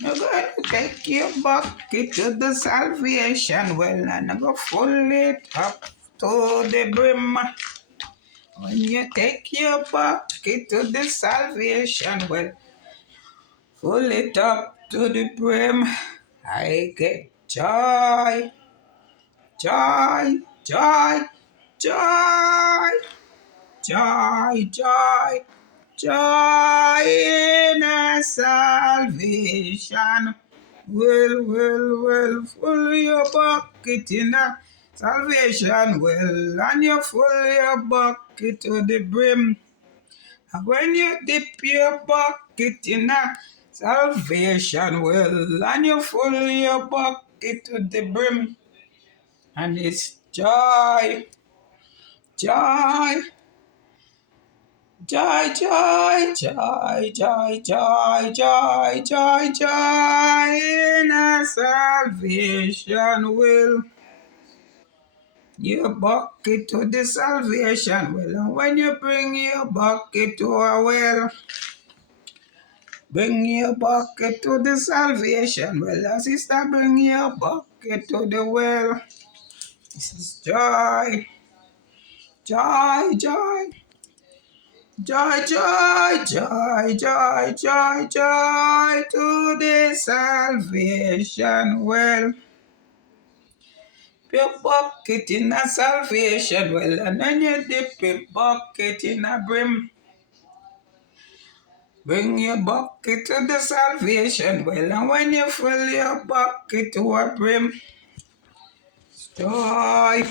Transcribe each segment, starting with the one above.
You're going to take your bucket to the salvation well and I'm going to fill it up to the brim. When you take your bucket to the salvation well, fill it up to the brim. I get joy, joy, joy, joy, joy, joy, joy in our salvation. Well, fill your bucket in a salvation well, and you fill your bucket to the brim. And when you dip your bucket in a salvation well, and you fill your bucket to the brim, and it's joy, joy, joy, joy, joy, joy, joy, joy, joy, joy in a salvation will. Your bucket to the salvation well, and when you bring your bucket to a well, bring your bucket to the salvation well, sister, bring your bucket to the well. This is joy, joy, joy. Joy, joy, joy, joy, joy, joy to the salvation well. Your bucket in a salvation well, and then you dip your bucket in a brim. Bring your bucket to the salvation well, and when you fill your bucket to a brim, joy,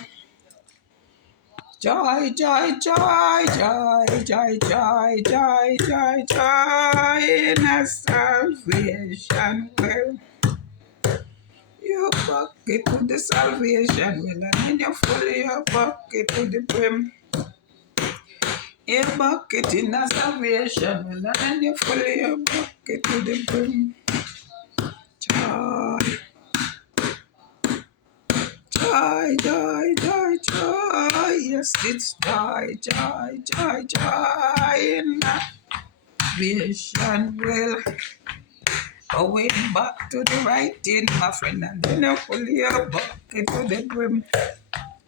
joy, joy, joy, joy, joy, joy, joy, joy, joy in a salvation well. Your bucket to the salvation well, and then you fill your bucket to the brim. Your bucket in a salvation well, and then you fill your bucket to the brim. Joy, joy, joy, joy, joy. Yes, it's joy, joy, joy, joy in a salvation well. Going back to the right thing, my friend, and then you fill your bucket to the brim.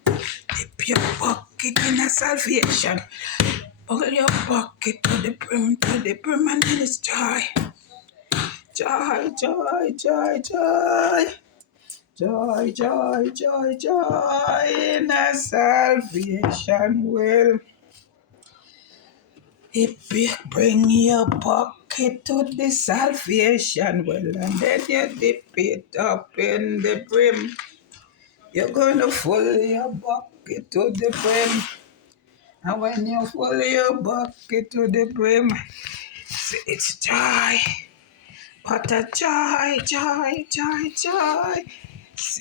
Dip your bucket in a salvation. Pull your bucket to the brim, and then it's joy. Joy, joy, joy, joy. Joy, joy, joy, joy in a salvation well. If you bring your bucket to the salvation well, and then you dip it up in the brim, you're gonna fill your bucket to the brim. And when you fill your bucket to the brim, it's joy. What a joy, joy, joy, joy.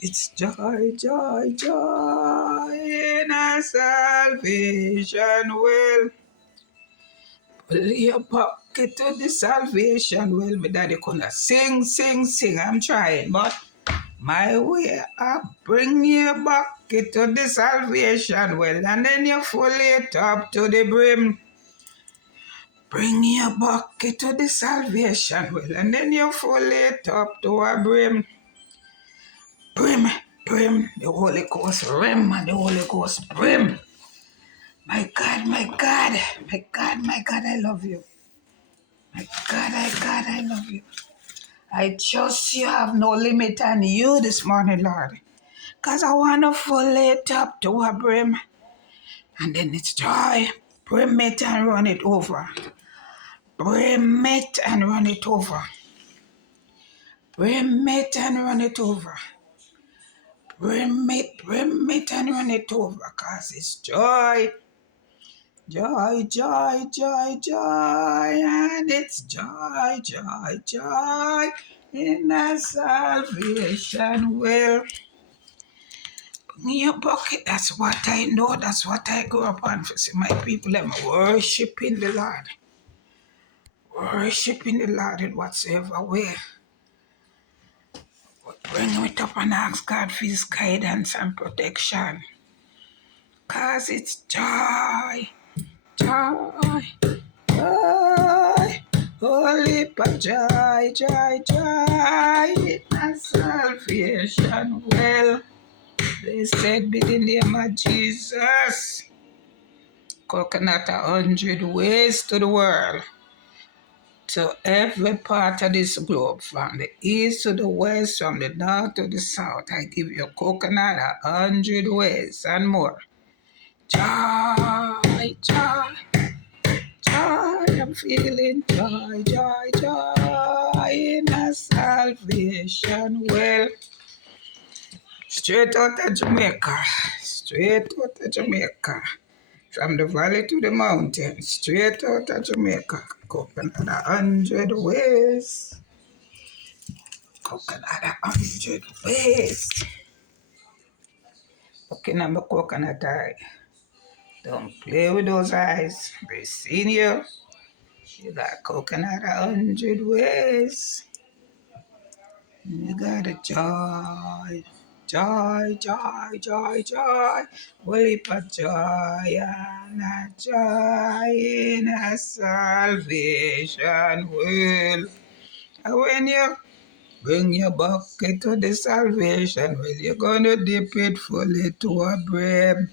It's joy, joy, joy in our salvation well. Fill your bucket to the salvation well. My daddy gonna sing, sing, sing. I'm trying, but my way up. Bring your bucket to the salvation well, and then you fill it up to the brim. Bring your bucket to the salvation well, and then you fill it up to a brim. Brim, brim, the Holy Ghost rim, and the Holy Ghost brim. My God, my God, my God, my God, I love you. My God, I love you. I trust you have no limit on you this morning, Lord. Because I want to fill it up to a brim. And then it's joy. Brim it and run it over. Brim it and run it over. Brim it and run it over. Brim it and run it over. Because it's joy. Joy, joy, joy, joy. And it's joy, joy, joy. In a salvation well. Your bucket, that's what I know, that's what I grew up on. See, my people, I'm worshiping the Lord. Worshiping the Lord in whatsoever way. But bring it up and ask God for his guidance and protection. Because it's joy, joy, joy, Holy joy, joy, joy in my salvation. Well, blessed be the name of Jesus. Coconut 100 ways to the world, to every part of this globe, from the east to the west, from the north to the south. I give you coconut 100 ways and more. Joy, joy, joy. I'm feeling joy, joy, joy in my salvation. Well, straight out of Jamaica, straight out of Jamaica. From the valley to the mountain, straight out of Jamaica. Coconut 100 ways. Coconut 100 ways. Looking at my coconut eye. Don't play with those eyes. They seen you. You got coconut 100 ways. You got a joy. Joy, joy, joy, joy. Weep a joy and a joy in a salvation will. And when you bring your bucket to the salvation well, you're gonna dip it fully to a brim.